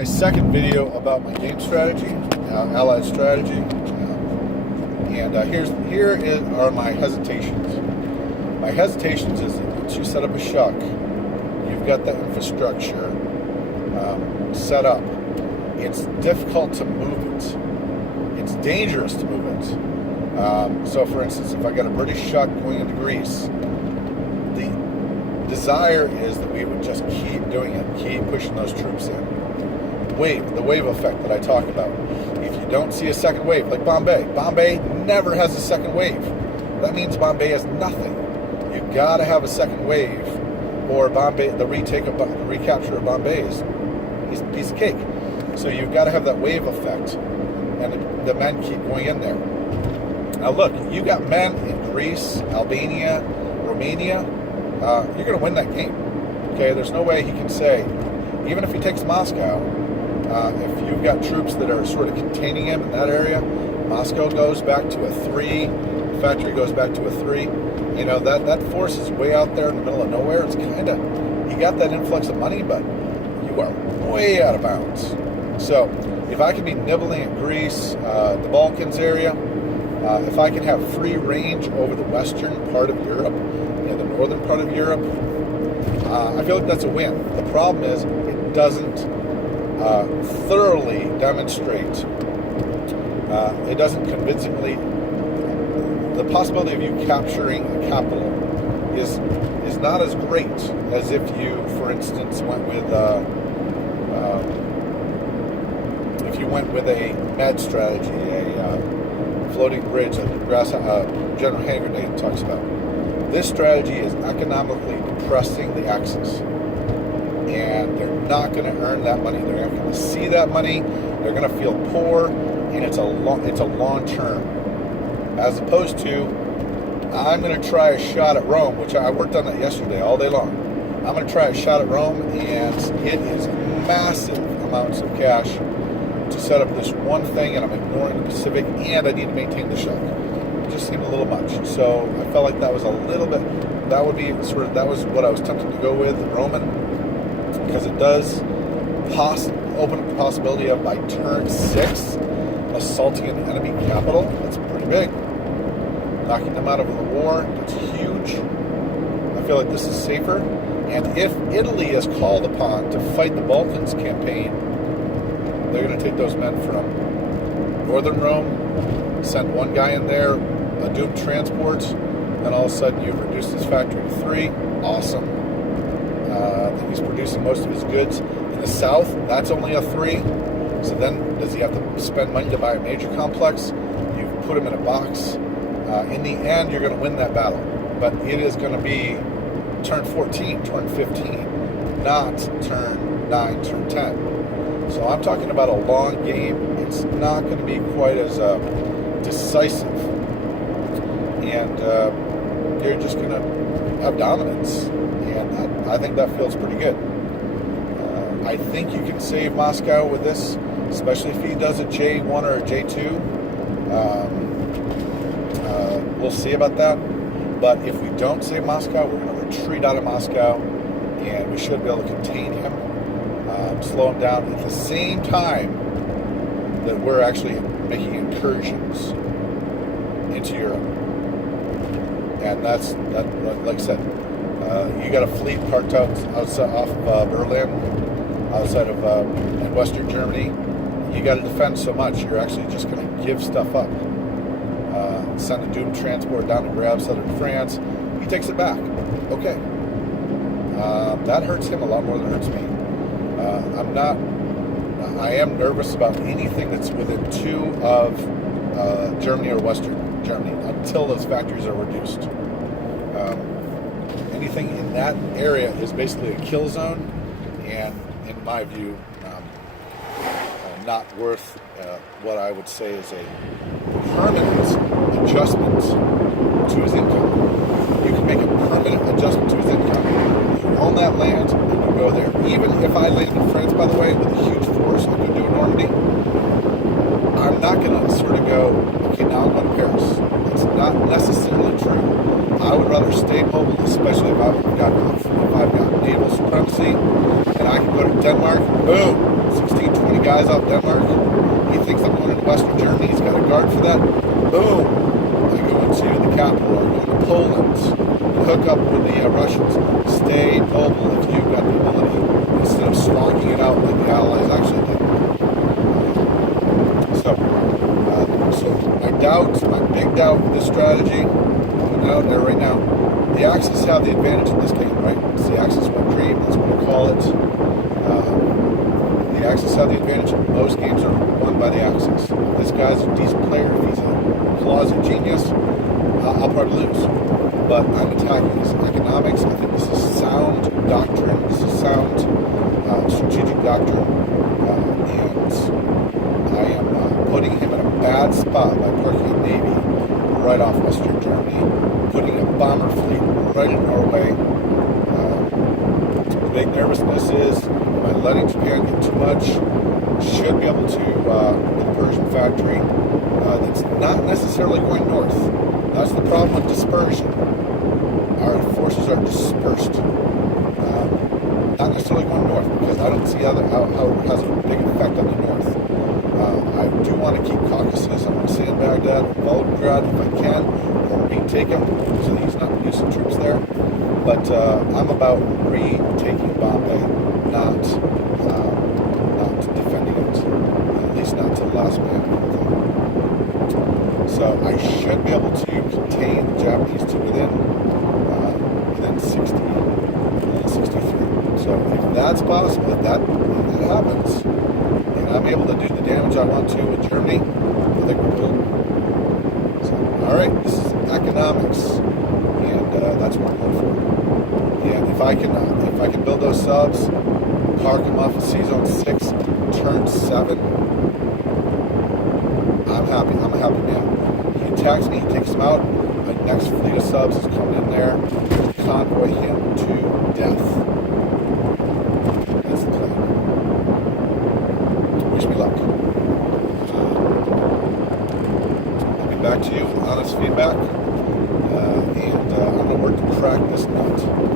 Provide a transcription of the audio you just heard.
My second video about my game strategy, allied strategy, are my hesitations. My hesitations is that once you set up a shuck, you've got the infrastructure set up. It's difficult to move it. It's dangerous to move it. So, for instance, if I got a British shuck going into Greece, the desire is that we would just keep doing it, keep pushing those troops in. The wave effect that I talk about. If you don't see a second wave, like Bombay never has a second wave. That means Bombay has nothing. You gotta have a second wave, or Bombay, the recapture of Bombay is a piece of cake. So you've got to have that wave effect, and the men keep going in there. Now look, you got men in Greece, Albania, Romania. You're going to win that game. Okay, there's no way he can say, even if he takes Moscow, if you've got troops that are sort of containing him in that area, Moscow goes back to a 3, the factory goes back to a 3. You know, that force is way out there in the middle of nowhere. It's kind of, you got that influx of money, but you are way out of bounds. So if I can be nibbling at Greece, the Balkans area, if I can have free range over the western part of Europe and the northern part of Europe, I feel like that's a win. The problem is it doesn't thoroughly demonstrate, it doesn't convincingly, the possibility of you capturing a capital is not as great as if you, for instance, went with a med strategy, a floating bridge that General Hand Grenade talks about. This strategy is economically depressing the Axis, and they're not going to earn that money. They're not going to see that money. They're going to feel poor, and it's a long term. As opposed to, I'm going to try a shot at Rome, which I worked on that yesterday all day long. I'm going to try a shot at Rome, and it is massive amounts of cash to set up this one thing, and I'm ignoring the Pacific, and I need to maintain the shuck. It just seemed a little much. So I felt like that was a little bit, that was what I was tempted to go with, the Roman, because it does open up the possibility of, by turn 6, assaulting an enemy capital. That's pretty big. Knocking them out of the war, that's huge. I feel like this is safer. And if Italy is called upon to fight the Balkans campaign, they're going to take those men from northern Rome, send one guy in there, a doomed transport, and all of a sudden you've reduced his factory to 3. Awesome. Then he's producing most of his goods. In the south, that's only a 3. So then does he have to spend money to buy a major complex? You put him in a box. In the end, you're going to win that battle. But it is going to be turn 14, turn 15, not turn 9, turn 10. So I'm talking about a long game. It's not going to be quite as decisive. And you're just going to have dominance. And I think that feels pretty good. I think you can save Moscow with this, especially if he does a J1 or a J2. We'll see about that. But if we don't save Moscow, we're going to retreat out of Moscow, and we should be able to contain him, slow him down at the same time that we're actually making incursions into Europe. And that's like I said, you got a fleet parked outside off Berlin, outside of in Western Germany. You got to defend so much, you're actually just going to give stuff up. Send a doomed transport down to grab southern France. He takes it back. Okay. That hurts him a lot more than it hurts me. I am nervous about anything that's within 2 of Germany or Western Germany until those factories are reduced. Anything in that area is basically a kill zone, and in my view, not worth what I would say is a permanent adjustment to his income. You can make a permanent adjustment to his income. You own that land, and you go there. Even if I land in France, by the way, with a huge force, like you do in Normandy, I'm not going to sort of go, okay, now I'm going to Paris. It's not necessarily true. I would rather stay mobile, especially if I've got naval supremacy, and I can go to Denmark, boom, 16 guys off Denmark. He thinks I'm going into Western Germany. He's got a guard for that. Boom! I go into the capital, or go into Poland, and hook up with the Russians. Stay mobile if you've got the ability, instead of slogging it out like the Allies actually did. So my doubts, my big doubt with this strategy, I'm out there right now. The Axis have the advantage in this game, right? It's the Axis One Dream, that's what I call it. The Axis have the advantage. Most games are won by the Axis. If this guy's a decent player, if he's a closet genius, I'll probably lose. But I'm attacking his economics. I think this is sound doctrine. This is sound strategic doctrine. And I am putting him in a bad spot by parking a Navy right off Western Germany, putting a bomber fleet right in Norway. The big nervousness is, am I letting Japan get too much? Should be able to, with a Persian factory, that's not necessarily going north. That's the problem with dispersion. Our forces are dispersed. Not necessarily going north, because I don't see how it has a big effect on the north. I do want to keep Caucasus. I want to stay in Baghdad, Volgograd if I can, or retake him so that he's not producing troops there. But I'm about retaking Bombay, not defending it, at least not to the last man. So I should be able to contain the Japanese to within 60, 63. So if that's possible, if that happens, and I'm able to do the damage I want to with Germany, I think we're good. So, all right, this is economics, and that's what I'm going for. And if I can build those subs, park them off of C-Zone 6, turn 7, I'm happy. I'm a happy man. He attacks me, he takes him out. My next fleet of subs is coming in there to convoy him to death. That's the plan. Wish me luck. I'll be back to you with honest feedback, and I'm going to work to crack this nut.